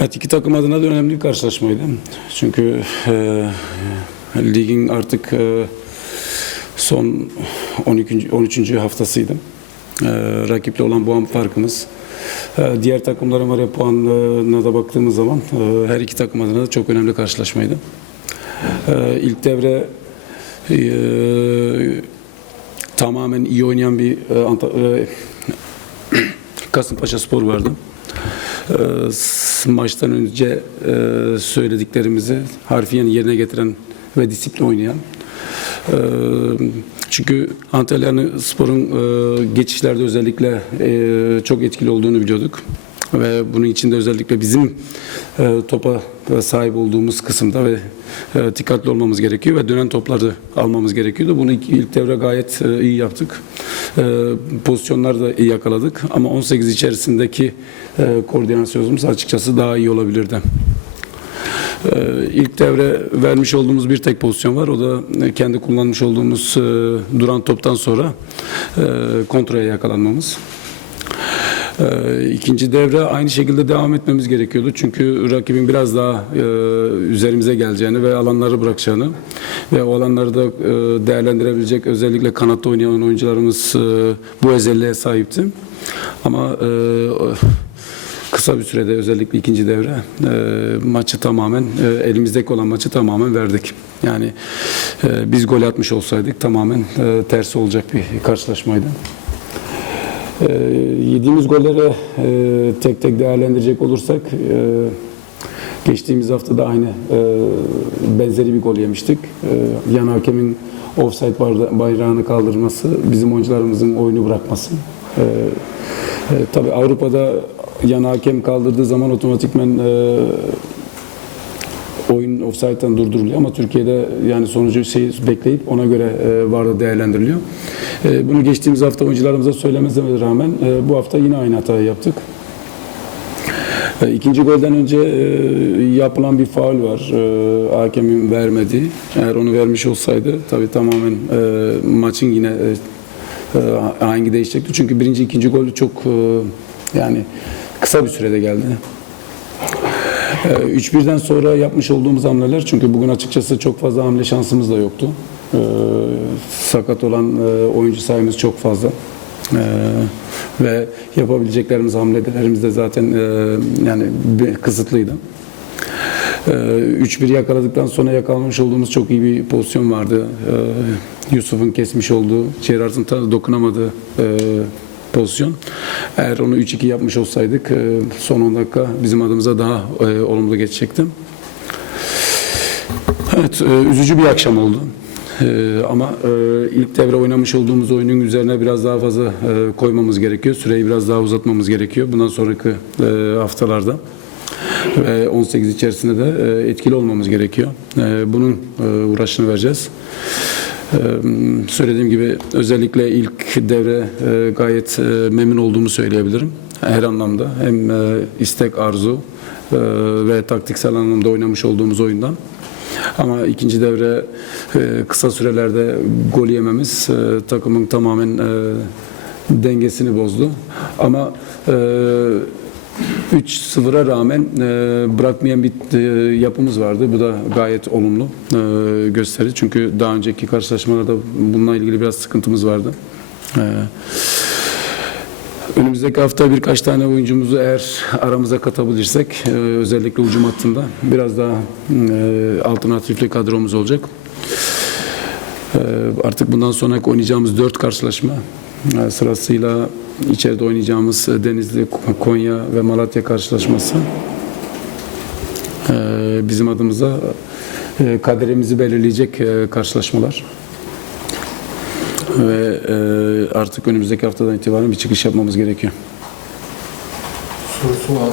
Evet iki takım adına da önemli bir karşılaşmaydı. Çünkü e, ligin artık e, son 12. 13. haftasıydı. E, rakiple olan puan farkımız. E, diğer takımların var ya puanına da baktığımız zaman e, her iki takım adına da çok önemli karşılaşmaydı. E, ilk devre e, tamamen iyi oynayan bir Kasımpaşa Spor vardı. Ee, maçtan önce e, söylediklerimizi harfiyen yerine getiren ve disiplin oynayan. Ee, çünkü Antalya Spor'un e, geçişlerde özellikle e, çok etkili olduğunu biliyorduk. Ve bunun içinde özellikle bizim e, topa sahip olduğumuz kısımda ve e, dikkatli olmamız gerekiyor ve dönen topları almamız gerekiyordu. Bunu ilk, ilk devre gayet e, iyi yaptık. E, pozisyonlar da iyi yakaladık ama 18 içerisindeki e, koordinasyonumuz açıkçası daha iyi olabilirdi. Ee, İlk devre vermiş olduğumuz bir tek pozisyon var. O da e, kendi kullanmış olduğumuz e, duran toptan sonra e, kontraya yakalanmamız. Ee, İkinci devre aynı şekilde devam etmemiz gerekiyordu. Çünkü rakibin biraz daha e, üzerimize geleceğini ve alanları bırakacağını ve o alanları da e, değerlendirebilecek özellikle kanatta oynayan oyuncularımız e, bu özelliğe sahipti. Ama e, kısa bir sürede özellikle ikinci devre e, maçı tamamen e, elimizdeki olan maçı tamamen verdik. Yani e, biz gol atmış olsaydık tamamen e, tersi olacak bir karşılaşmaydı. E, yediğimiz golleri e, tek tek değerlendirecek olursak e, geçtiğimiz hafta da aynı e, benzeri bir gol yemiştik. E, yan hakemin offside bayrağını kaldırması, bizim oyuncularımızın oyunu bırakması. E, e, tabii Avrupa'da yan hakem kaldırdığı zaman otomatikmen e, oyun offside'dan durduruluyor ama Türkiye'de yani sonucu şey bekleyip ona göre e, VAR'da değerlendiriliyor. E, bunu geçtiğimiz hafta oyuncularımıza söylemesine rağmen e, bu hafta yine aynı hatayı yaptık. E, İkinci golden önce e, yapılan bir faul var. E, hakemin vermediği. Eğer onu vermiş olsaydı tabii tamamen maçın yine hangi değişecekti. Çünkü birinci ikinci gol çok yani kısa bir sürede geldi. Ee, 3-1'den sonra yapmış olduğumuz hamleler çünkü bugün açıkçası çok fazla hamle şansımız da yoktu. Ee, sakat olan e, oyuncu sayımız çok fazla. Ee, ve yapabileceklerimiz hamlelerimiz de zaten e, yani kısıtlıydı. Ee, 3-1 yakaladıktan sonra yakalamış olduğumuz çok iyi bir pozisyon vardı. Ee, Yusuf'un kesmiş olduğu, Gerard'ın dokunamadığı e, pozisyon. Eğer onu 3-2 yapmış olsaydık e, son 10 dakika bizim adımıza daha e, olumlu geçecekti. Evet, e, üzücü bir akşam oldu. Ama ilk devre oynamış olduğumuz oyunun üzerine biraz daha fazla koymamız gerekiyor. Süreyi biraz daha uzatmamız gerekiyor. Bundan sonraki haftalarda ve 18 içerisinde de etkili olmamız gerekiyor. Bunun uğraşını vereceğiz. Söylediğim gibi özellikle ilk devre gayet memnun olduğumu söyleyebilirim. Her anlamda hem istek, arzu ve taktiksel anlamda oynamış olduğumuz oyundan. Ama ikinci devre kısa sürelerde gol yememiz takımın tamamen dengesini bozdu. Ama 3-0'a rağmen e, bırakmayan bir e, yapımız vardı. Bu da gayet olumlu e, gösteri. Çünkü daha önceki karşılaşmalarda bununla ilgili biraz sıkıntımız vardı. E, önümüzdeki hafta birkaç tane oyuncumuzu eğer aramıza katabilirsek e, özellikle hücum hattında biraz daha e, alternatifli kadromuz olacak. E, artık bundan sonraki oynayacağımız dört karşılaşma sırasıyla içeride oynayacağımız e, Denizli, Konya ve Malatya karşılaşması e, bizim adımıza e, kaderimizi belirleyecek e, karşılaşmalar. Ve e, artık önümüzdeki haftadan itibaren bir çıkış yapmamız gerekiyor. Sorusu var.